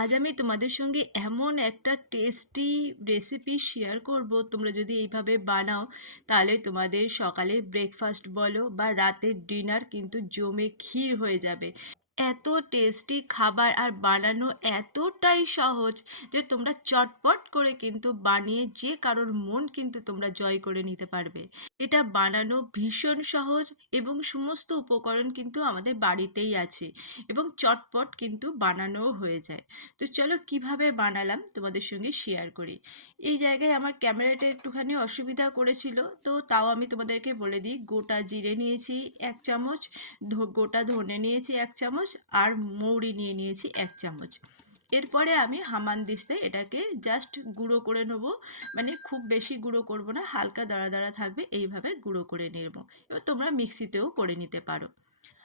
আজ আমি তোমাদের সঙ্গে এমন একটা টেস্টি রেসিপি শেয়ার করব। তোমরা যদি এইভাবে বানাও তাহলে তোমাদের সকালে ব্রেকফাস্ট বলো বা রাতের ডিনার কিন্তু জমে ক্ষীর হয়ে যাবে। এত টেস্টি খাবার আর বানানো এতটাই সহজ যে তোমরা চটপট করে কিন্তু বানিয়ে যে কারোর মন কিন্তু তোমরা জয় করে নিতে পারবে। এটা বানানো ভীষণ সহজ এবং সমস্ত উপকরণ কিন্তু আমাদের বাড়িতেই আছে এবং চটপট কিন্তু বানানোও হয়ে যায়। তো চলো কিভাবে বানালাম তোমাদের সঙ্গে শেয়ার করি। এই জায়গায় আমার ক্যামেরাটা একটুখানি অসুবিধা করেছিল, তো তাও আমি তোমাদেরকে বলে দিই। গোটা জিরে নিয়েছি 1 চামচ, গোটা ধনে নিয়েছি 1 চামচ, আর মৌরি নিয়ে নিয়েছি 1 চামচ। এরপরে আমি হামানদিস্তায় এটাকে জাস্ট গুঁড়ো করে নেবো। মানে খুব বেশি গুঁড়ো করব না, হালকা দাঁড়া দাঁড়া থাকবে, এইভাবে গুঁড়ো করে নেব। এবার তোমরা মিক্সিতেও করে নিতে পারো।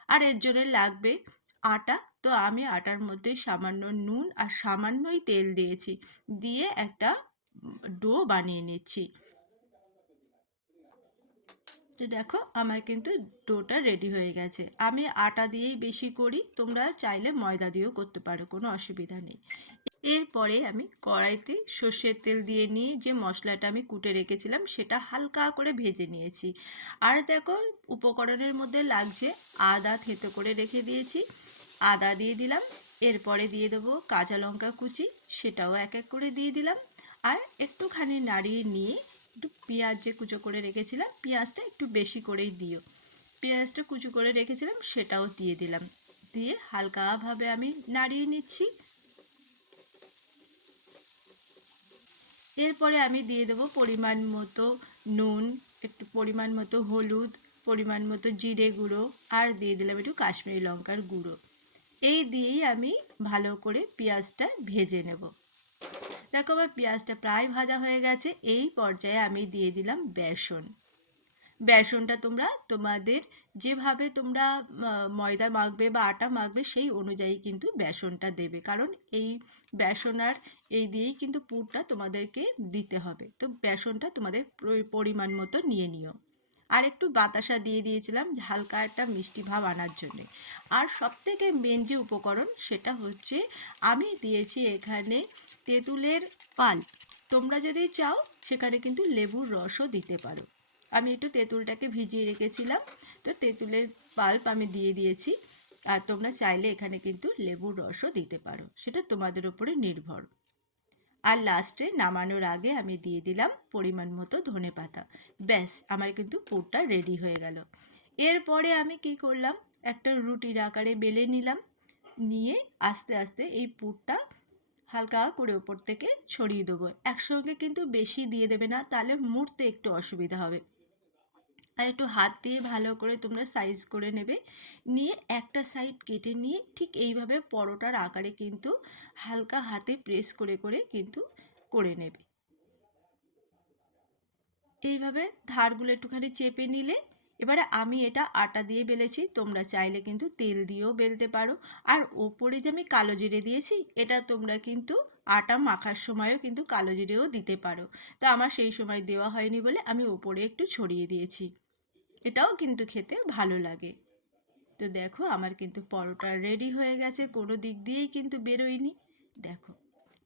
আর এর জন্য লাগবে আটা। তো আমি আটার মধ্যে সামান্য নুন আর সামান্যই তেল দিয়েছি, দিয়ে একটা ডো বানিয়ে নিচ্ছি। তো দেখো আমার কিন্তু ডোটা রেডি হয়ে গেছে। আমি আটা দিয়েই বেশি করি, তোমরা চাইলে ময়দা দিয়েও করতে পারো, কোনো অসুবিধা নেই। এরপরে আমি কড়াইতে সর্ষের তেল দিয়ে নিয়ে যে মশলাটা আমি কুটে রেখেছিলাম সেটা হালকা করে ভেজে নিয়েছি। আর দেখো উপকরণের মধ্যে লাগছে আদা থেঁতো করে রেখে দিয়েছি, আদা দিয়ে দিলাম। এরপরে দিয়ে দেবো কাঁচা লঙ্কা কুচি, সেটাও এক এক করে দিয়ে দিলাম। আর একটুখানি নাড়িয়ে নিয়ে একটু পেঁয়াজ যে কুচো করে রেখেছিলাম, পেঁয়াজটা একটু বেশি করেই দিও। পেঁয়াজটা কুচো করে রেখেছিলাম সেটাও দিয়ে দিলাম, দিয়ে হালকাভাবে আমি নাড়িয়ে নিচ্ছি। এরপরে আমি দিয়ে দেবো পরিমাণ মতো নুন, একটু পরিমাণ মতো হলুদ, পরিমাণ মতো জিরে গুঁড়ো, আর দিয়ে দিলাম একটু কাশ্মীরি লঙ্কার গুঁড়ো। এই দিয়েই আমি ভালো করে পেঁয়াজটা ভেজে নেব। দেখো আমার পেঁয়াজটা প্রায় ভাজা হয়ে গেছে। এই পর্যায়ে আমি দিয়ে দিলাম বেসন। বেসনটা তোমরা তোমাদের যেভাবে তোমরা ময়দা মাখবে বা আটা মাখবে সেই অনুযায়ী কিন্তু বেসনটা দেবে, কারণ এই বেসন আর এই দিয়েই কিন্তু পুরটা তোমাদেরকে দিতে হবে। তো বেসনটা তোমাদের পরিমাণ মতো নিয়ে নিও। আর একটু বাতাসা দিয়ে দিয়েছিলাম হালকা একটা মিষ্টি ভাব আনার জন্যে। আর সবথেকে মেন যে উপকরণ সেটা হচ্ছে আমি দিয়েছি এখানে তেঁতুলের পাল। তোমরা যদি চাও সেখানে কিন্তু লেবুর রসও দিতে পারো। আমি একটু তেঁতুলটাকে ভিজিয়ে রেখেছিলাম, তো তেঁতুলের পাল্প আমি দিয়ে দিয়েছি। আর তোমরা চাইলে এখানে কিন্তু লেবুর রসও দিতে পারো, সেটা তোমাদের উপরে নির্ভর। আর লাস্টে নামানোর আগে আমি দিয়ে দিলাম পরিমাণ মতো ধনেপাতা। ব্যাস আমার কিন্তু পুরটা রেডি হয়ে গেল। এরপরে আমি কি করলাম, একটা রুটির আকারে বেলে নিলাম, নিয়ে আস্তে আস্তে এই পুরটা হালকা করে ওপর থেকে ছড়িয়ে দেবো। একসঙ্গে কিন্তু বেশি দিয়ে দেবে না, তাহলে মুড়তে একটু অসুবিধা হবে। আর একটু হাত দিয়ে ভালো করে তোমরা সাইজ করে নেবে। নিয়ে একটা সাইড কেটে নিয়ে ঠিক এইভাবে পরোটার আকারে কিন্তু হালকা হাতে প্রেস করে করে কিন্তু করে নেবে। এইভাবে ধারগুলো একটুখানি চেপে নিলে, এবারে আমি এটা আটা দিয়ে বেলেছি, তোমরা চাইলে কিন্তু তেল দিয়েও বেলতে পারো। আর ওপরে যে আমি কালো জিরে দিয়েছি, এটা তোমরা কিন্তু আটা মাখার সময়ও কিন্তু কালো জিরেও দিতে পারো। তো আমার সেই সময় দেওয়া হয়নি বলে আমি ওপরে একটু ছড়িয়ে দিয়েছি, এটাও কিন্তু খেতে ভালো লাগে। তো দেখো আমার কিন্তু পরোটা রেডি হয়ে গেছে, কোনো দিক দিয়েই কিন্তু বেরোয়নি। দেখো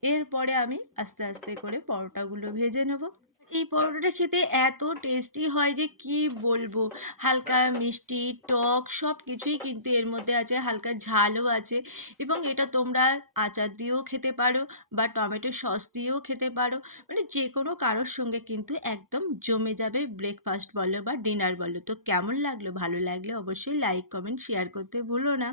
এরপরে আমি আস্তে আস্তে করে পরোটাগুলো ভেজে নেব। এই পরোটাটা খেতে এত টেস্টি হয় যে কি বলবো। হালকা মিষ্টি টক সব কিছুই কিন্তু এর মধ্যে আছে, হালকা ঝালও আছে। এবং এটা তোমরা আচার দিয়েও খেতে পারো বা টমেটো সস দিয়েও খেতে পারো। মানে যে কোনো কারোর সঙ্গে কিন্তু একদম জমে যাবে, ব্রেকফাস্ট বলো বা ডিনার বলো। তো কেমন লাগলো? ভালো লাগলে অবশ্যই লাইক কমেন্ট শেয়ার করতে ভুলো না।